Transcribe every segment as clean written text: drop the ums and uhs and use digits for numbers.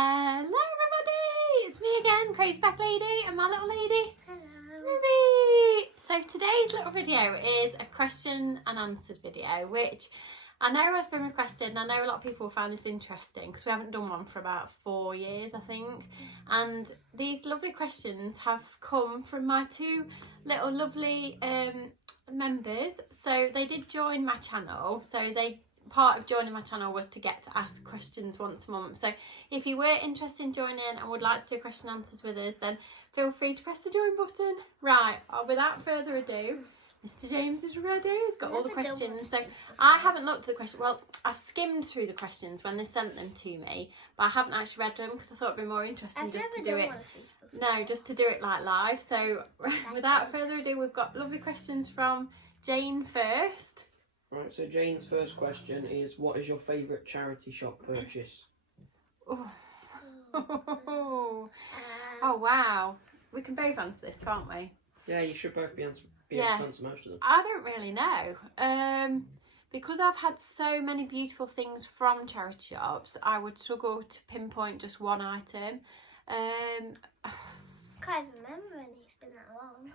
Hello everybody, it's me again, Crazy Back Lady, and my little lady, Hello. Ruby. So today's little video is a question and answers video, which I know has been requested, and I know a lot of people will find this interesting because we haven't done one for about 4 years, I think. And these lovely questions have come from my two little lovely members. So they did join my channel, so part of joining my channel was to get to ask questions once a month. So if you were interested in joining and would like to do question and answers with us, then feel free to press the join button. Right, without further ado, Mr. James is ready. He's got all the questions. So I haven't looked at the questions. Well, I've skimmed through the questions when they sent them to me, but I haven't actually read them because I thought it'd be more interesting just to do it. No, just to do it like live. So without further ado, we've got lovely questions from Jayne first. Right, so Jayne's first question is, what is your favourite charity shop purchase? Oh. Oh wow, we can both answer this, can't we? Yeah, you should both be able to answer most of them. I don't really know. Because I've had so many beautiful things from charity shops, I would struggle to pinpoint just one item. Can't remember any. It's been that long.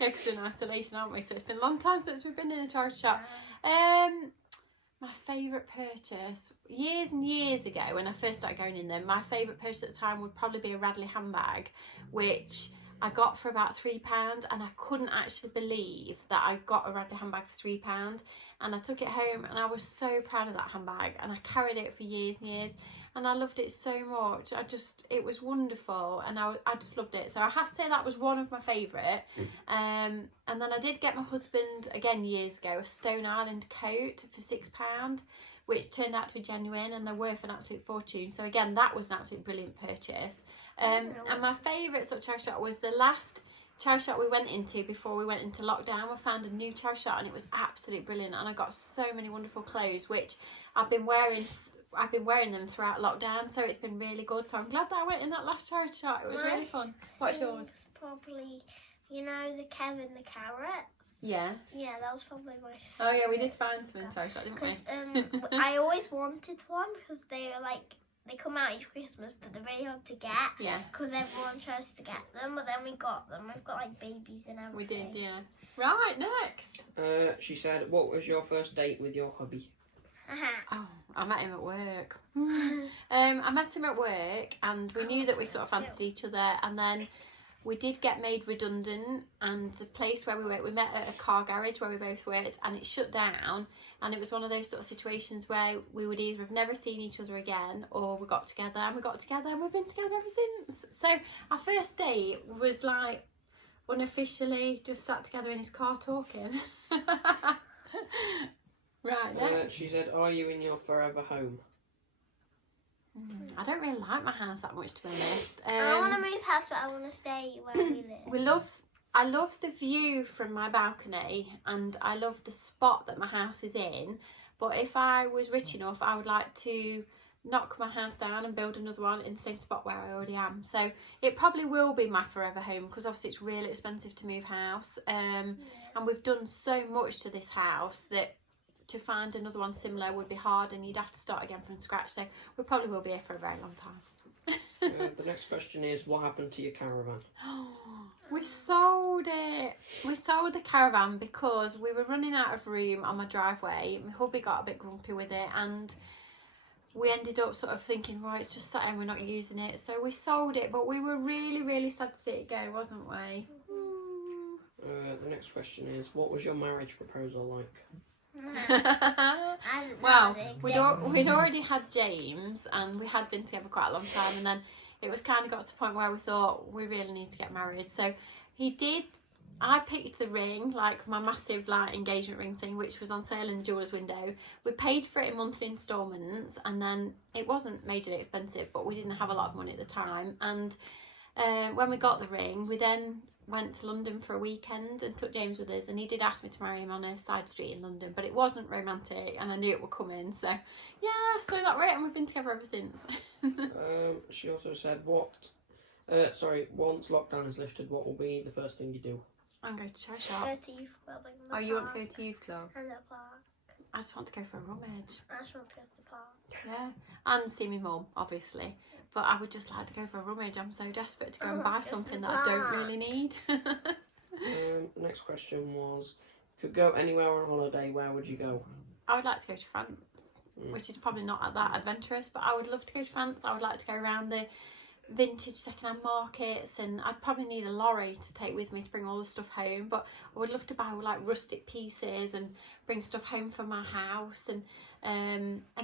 Yeah, because we're in isolation, aren't we? So it's been a long time since we've been in a charity shop. My favourite purchase, years and years ago when I first started going in them, my favourite purchase at the time would probably be a Radley handbag, which I got for about £3, and I couldn't actually believe that I got a Radley handbag for £3. And I took it home and I was so proud of that handbag, and I carried it for years and years, and I loved it so much. It was wonderful, and I just loved it. So I have to say that was one of my favourite. And then I did get my husband, again years ago, a Stone Island coat for £6, which turned out to be genuine, and they're worth an absolute fortune. So again, that was an absolutely brilliant purchase. And my favourite sort of charity shop was the last charity shop we went into before we went into lockdown. We found a new charity shop and it was absolutely brilliant, and I got so many wonderful clothes which I've been wearing them throughout lockdown, so it's been really good. So I'm glad that I went in that last charity shop. It was really fun. What's yours? Probably, you know, the Kevin the carrots. Yes. Yeah, that was probably my favourite. Oh yeah, we did find some in the charity shop, didn't we? Because I always wanted one because they are like, they come out each Christmas, but they're very hard to get. Yeah. Because everyone tries to get them, but then we got them. We've got like babies and everything. We did, yeah. Right, next. She said, what was your first date with your hubby? Oh, I met him at work. I met him at work, and we knew that we sort of fancied each other, and then we did get made redundant, and the place where we worked, we met at a car garage where we both worked, and it shut down, and it was one of those sort of situations where we would either have never seen each other again, or we got together, and we've been together ever since. So our first date was like unofficially just sat together in his car talking. Right, next. She said, are you in your forever home? I don't really like my house that much, to be honest. I want to move house, but I want to stay where we live. I love the view from my balcony, and I love the spot that my house is in. But if I was rich enough, I would like to knock my house down and build another one in the same spot where I already am. So it probably will be my forever home, because obviously it's really expensive to move house. And we've done so much to this house that to find another one similar would be hard, and you'd have to start again from scratch. So we probably will be here for a very long time. The next question is, what happened to your caravan? We sold it. We sold the caravan because we were running out of room on my driveway. My hubby got a bit grumpy with it, and we ended up sort of thinking, right, it's just sat and we're not using it. So we sold it, but we were really, really sad to see it go, wasn't we? The next question is, what was your marriage proposal like? Well, we'd already had James, and we had been together quite a long time, and then it was kind of got to the point where we thought we really need to get married. So I picked the ring, like my massive like engagement ring thing, which was on sale in the jeweller's window. We paid for it in monthly instalments, and then it wasn't majorly expensive, but we didn't have a lot of money at the time. And when we got the ring, we then went to London for a weekend and took James with us, and he did ask me to marry him on a side street in London, but it wasn't romantic, and I knew it would come in. So yeah, so that way, and we've been together ever since. She also said, once lockdown is lifted, what will be the first thing you do? I'm going to Chairshots. Go to youth club. Oh, you want to go to youth club? And the park. I just want to go for a rummage. I just want to go to the park. Yeah, and see my mum, obviously. But I would just like to go for a rummage. I'm so desperate to go and buy something that I don't really need. Next question was, could go anywhere on holiday, where would you go? I would like to go to France, which is probably not that adventurous, but I would love to go to France. I would like to go around the vintage second-hand markets, and I'd probably need a lorry to take with me to bring all the stuff home, but I would love to buy like rustic pieces and bring stuff home from my house, and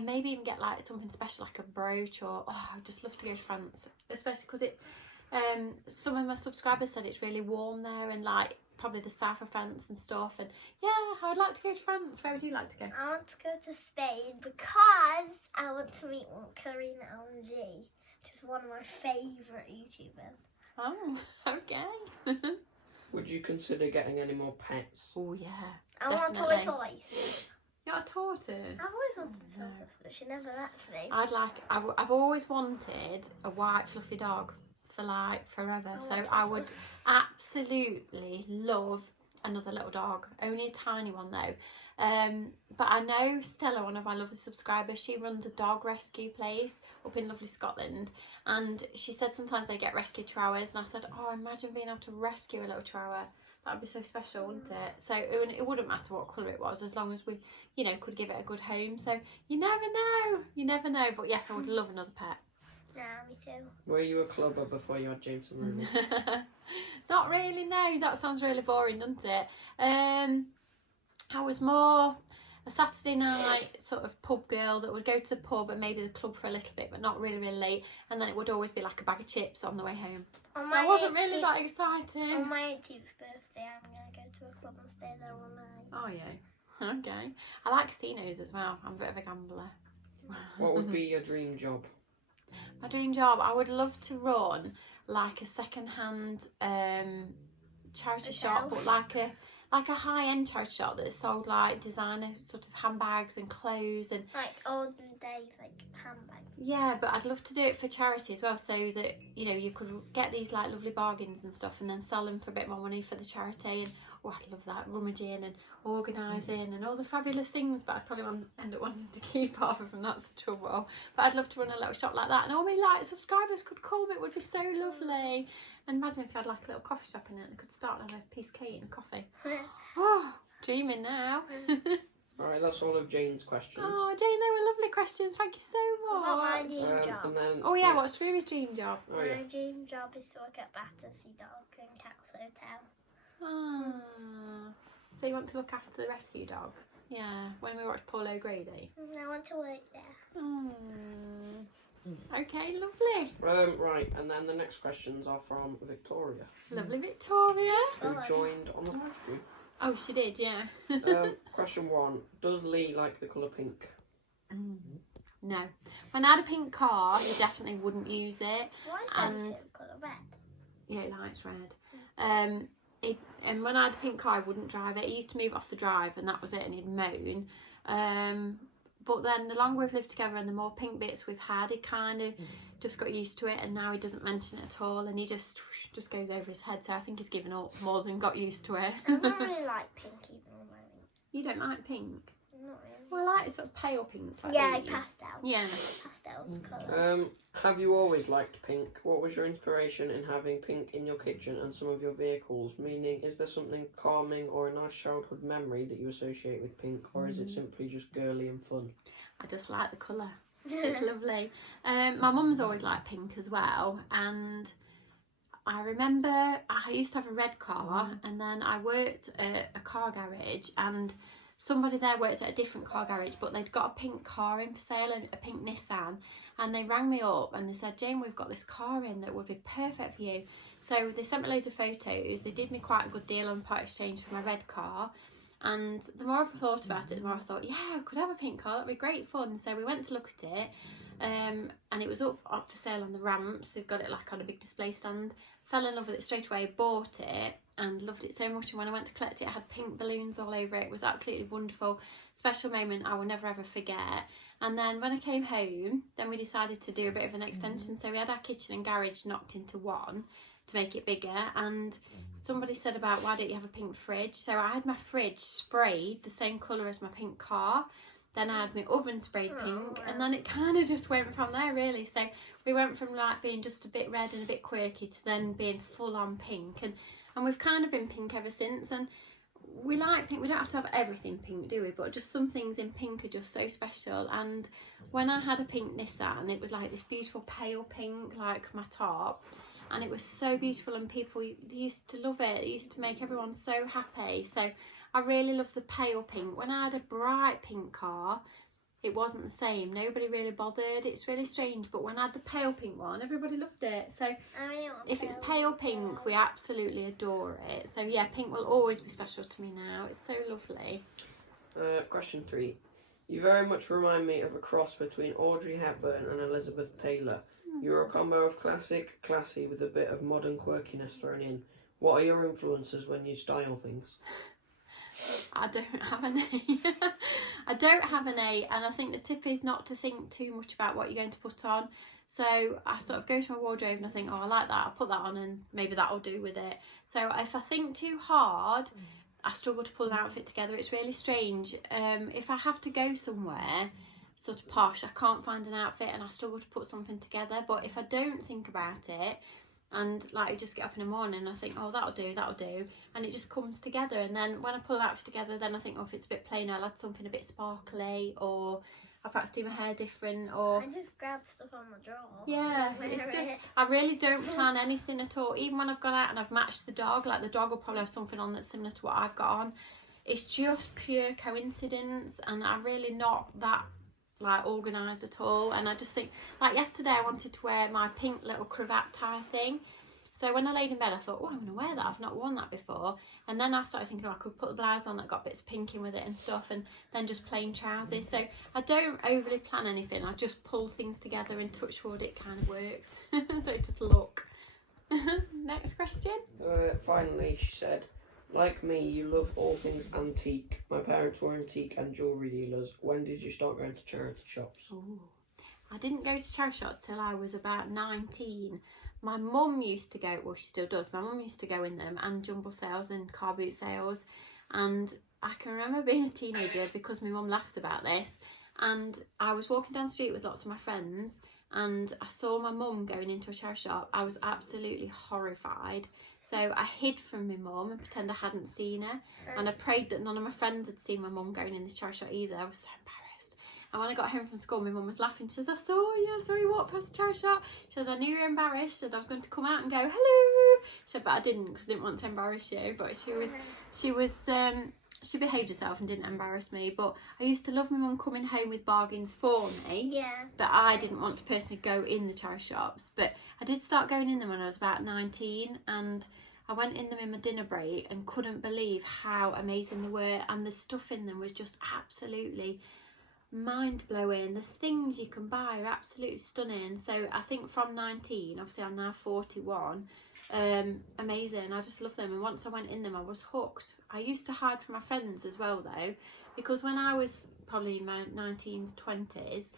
maybe even get like something special like a brooch, or I'd just love to go to France, especially because it some of my subscribers said it's really warm there, and like probably the south of France and stuff, and yeah, I would like to go to France. Where would you like to go? I want to go to Spain because I want to meet Karina LMG, which is one of my favourite YouTubers. Oh, okay. Would you consider getting any more pets? Oh yeah, I want definitely. toys. You're a tortoise. I've always wanted a tortoise, but she never lets me. I've always wanted a white fluffy dog for like forever. I So want I tortoise. would absolutely love another little dog. Only a tiny one though. But I know Stella, one of my lovely subscribers, she runs a dog rescue place up in lovely Scotland, and she said sometimes they get rescue chihuahuas, and I said, oh, imagine being able to rescue a little chihuahua. That would be so special, wouldn't it? So it wouldn't matter what colour it was, as long as we, you know, could give it a good home. So you never know. But yes, I would love another pet. Yeah, me too. Were you a clubber before you had James and Ruby? Not really, no. That sounds really boring, doesn't it? I was more a Saturday night sort of pub girl that would go to the pub and maybe the club for a little bit, but not really late. And then it would always be like a bag of chips on the way home. I wasn't really that exciting. On my 18th birthday, I'm going to go to a club and stay there all night. Oh, yeah. Okay. I like casinos as well. I'm a bit of a gambler. What would be your dream job? My dream job, I would love to run like a second-hand charity shop, but like a high-end charity shop that sold like designer sort of handbags and clothes and Like olden days, like handbags. yeah, but I'd love to do it for charity as well, so that, you know, you could get these like lovely bargains and stuff and then sell them for a bit more money for the charity. And I'd love that, rummaging and organising and all the fabulous things, but I'd probably end up wanting to keep off of them, that's the trouble. But I'd love to run a little shop like that, and all my like subscribers could come. It would be so lovely. And imagine if I had like a little coffee shop in it and I could start and have a piece of cake and coffee. Oh, dreaming now. Alright, that's all of Jane's questions. Oh, Jane, they were lovely questions. Thank you so What about my much. dream job? And then, Oh yeah, what's Ruby's dream job? Oh, yeah. My dream job is to work at Battersea Dog and Cats Hotel. Ah, so you want to look after the rescue dogs? Yeah, when we watch Paul O'Grady. I want to work there. Okay, lovely. Right, and then the next questions are from Victoria, Lovely Victoria. who joined on the live stream. Oh, she did, yeah. Question 1, does Lee like the colour pink? No. When I had a pink car, he definitely wouldn't use it. Why is And- that colour red? Yeah, he likes red. And when I had a pink car, I wouldn't drive it. He used to move off the drive, and that was it, and he'd moan. But then the longer we've lived together and the more pink bits we've had, he kind of just got used to it, and now he doesn't mention it at all, and he just goes over his head. So I think he's given up more than got used to it. I don't really like pink even at the moment. You don't like pink? Not really. Well, I like sort of pale pinks. Like Yeah, like these. pastel. Yeah. Pastels colour. Have you always liked pink? What was your inspiration in having pink in your kitchen and some of your vehicles? Meaning, is there something calming or a nice childhood memory that you associate with pink, or is it simply just girly and fun? I just like the colour. It's lovely. My mum's always liked pink as well, and I remember I used to have a red car, and then I worked at a car garage, and somebody there worked at a different car garage, but they'd got a pink car in for sale, a pink Nissan, and they rang me up and they said, Jane, we've got this car in that would be perfect for you. So they sent me loads of photos. They did me quite a good deal on part exchange for my red car. And the more I thought about it, the more I thought, yeah, I could have a pink car, that'd be great fun. So we went to look at it, and it was up for sale on the ramps. They've got it like on a big display stand. Fell in love with it straight away, bought it, and loved it so much. And when I went to collect it, I had pink balloons all over it. It was absolutely wonderful, special moment I will never ever forget. And then when I came home, then we decided to do a bit of an extension. So we had our kitchen and garage knocked into one. to make it bigger. And somebody said about, why don't you have a pink fridge? So I had my fridge sprayed the same colour as my pink car. Then I had my oven sprayed pink, and then it kind of just went from there, really. So we went from like being just a bit red and a bit quirky to then being full on pink, and we've kind of been pink ever since. And we like pink. We don't have to have everything pink, do we? But just some things in pink are just so special. And when I had a pink Nissan, it was like this beautiful pale pink, like my top, and it was so beautiful, and people used to love it. It used to make everyone so happy. So I really love the pale pink. When I had a bright pink car, it wasn't the same. Nobody really bothered. It's really strange. But when I had the pale pink one, everybody loved it. So if it's pale pink, we absolutely adore it. So yeah, pink will always be special to me now. It's so lovely. Question 3. You very much remind me of a cross between Audrey Hepburn and Elizabeth Taylor. You're a combo of classic, classy with a bit of modern quirkiness thrown in. What are your influences when you style things? I don't have an A. I don't have an A, and I think the tip is not to think too much about what you're going to put on. So I sort of go to my wardrobe and I think, oh, I like that, I'll put that on and maybe that'll do with it. So if I think too hard, I struggle to pull an outfit together. It's really strange. If I have to go somewhere sort of posh, I can't find an outfit and I struggle to put something together. But if I don't think about it, and like I just get up in the morning and I think, oh, that'll do, and it just comes together. And then when I pull the outfit together, then I think, oh, if it's a bit plain, I'll add something a bit sparkly, or I'll perhaps do my hair different, or I just grab stuff on the drawer. yeah, it's just, I really don't plan anything at all. Even when I've gone out and I've matched the dog, like the dog will probably have something on that's similar to what I've got on. It's just pure coincidence, and I'm really not that like organised at all. And I just think, like yesterday I wanted to wear my pink little cravat tie thing, so when I laid in bed I thought, oh, I'm going to wear that, I've not worn that before. And then I started thinking, oh, I could put the blouse on that got bits of pink in with it and stuff, and then just plain trousers. So I don't overly plan anything, I just pull things together, and touch wood, it kind of works. So it's just a look. Next question. Finally, she said, like me, you love all things antique. My parents were antique and jewellery dealers. When did you start going to charity shops? Ooh. I didn't go to Chairshots till I was about 19. My mum used to go, well, she still does, my mum used to go in them, and jumble sales and car boot sales. And I can remember being a teenager, because my mum laughs about this, and I was walking down the street with lots of my friends, and I saw my mum going into a charity shop. I was absolutely horrified. So I hid from my mum and pretend I hadn't seen her, and I prayed that none of my friends had seen my mum going in this charity shop either. I was so embarrassed. And when I got home from school, my mum was laughing. She says, I saw you walk past the charity shop. She said, I knew you were embarrassed. She said, I was going to come out and go, hello. She said, but I didn't, because I didn't want to embarrass you. But she behaved herself and didn't embarrass me. But I used to love my mum coming home with bargains for me. Yes. But I didn't want to personally go in the charity shops. But I did start going in them when I was about 19, and I went in them in my dinner break and couldn't believe how amazing they were, and the stuff in them was just absolutely mind-blowing. The things you can buy are absolutely stunning. So I think from 19, obviously I'm now 41, amazing. I just love them, and once I went in them I was hooked. I used to hide from my friends as well though, because when I was probably in my 19s, 20s,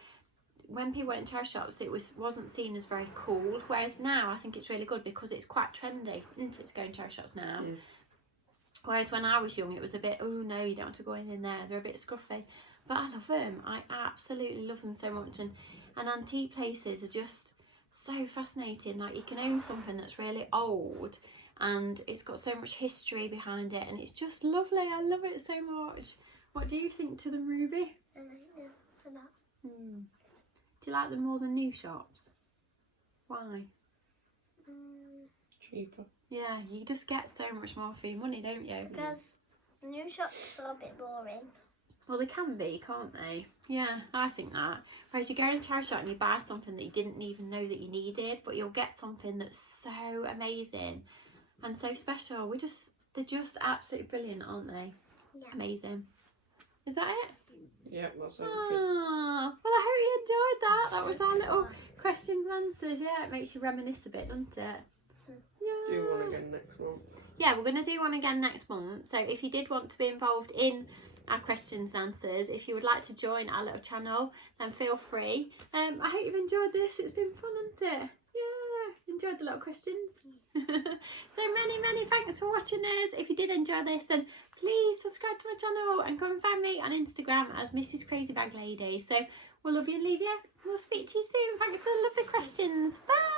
when people went in charity shops, it wasn't seen as very cool. Whereas now I think it's really good, because it's quite trendy, isn't it, to go in charity shops now. Whereas when I was young, it was a bit, oh no, you don't want to go in there, they're a bit scruffy. But I love them. I absolutely love them so much. And antique places are just so fascinating. Like, you can own something that's really old and it's got so much history behind it, and it's just lovely. I love it so much. What do you think to them, Ruby? Do you like them more than new shops? Why? Cheaper. Yeah, you just get so much more for your money, don't you? Because new shops are a bit boring. Well, they can be, can't they? Yeah, I think that. Whereas you go in a charity shop and you buy something that you didn't even know that you needed, but you'll get something that's so amazing and so special. They're just absolutely brilliant, aren't they? Yeah. Amazing. Is that it? Yeah, that's everything. Ah, well, I hope you enjoyed that. That was our little questions and answers. Yeah, it makes you reminisce a bit, doesn't it? Yeah. Do one again next month. Yeah, we're going to do one again next month. So if you did want to be involved in our questions and answers, if you would like to join our little channel, then feel free. I hope you've enjoyed this. It's been fun, hasn't it? Yeah. Enjoyed the little questions. So many thanks for watching us. If you did enjoy this, then please subscribe to my channel and come and find me on Instagram as Mrs. Crazy Bag Lady. So we'll love you and leave you. We'll speak to you soon. Thanks for the lovely questions. Bye.